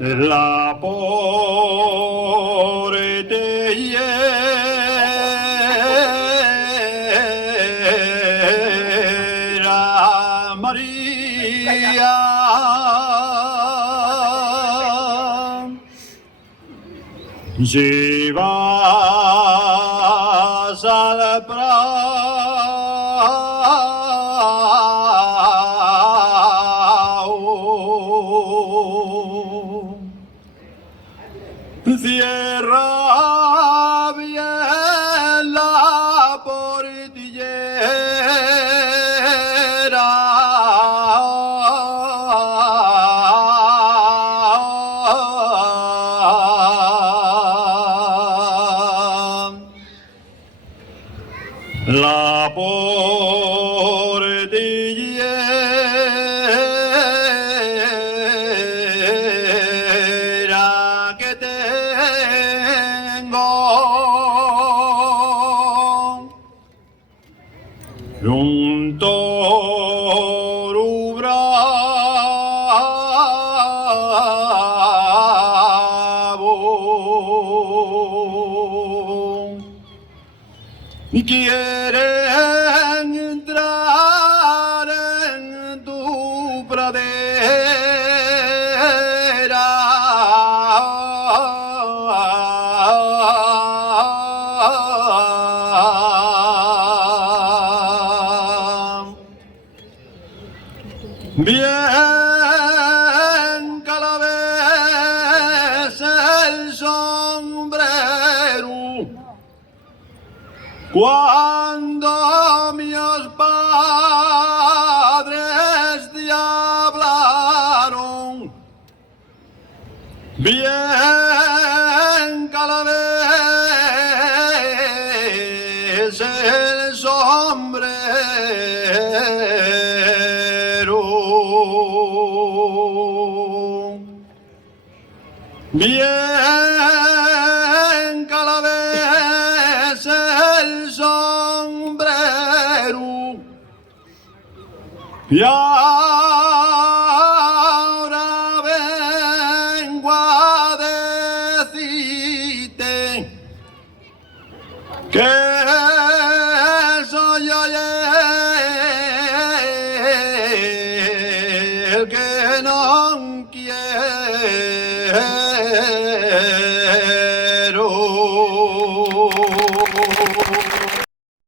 La portellera Maria si vas al prado, cierra bien la portillera. La portillera que tengo un toro bravo. Quieren entrar en tu pradera. Bien calavés el sombrero cuando mis padres te hablaron. Bien calavés el sombrero. Bien calavés el sombrero. Ya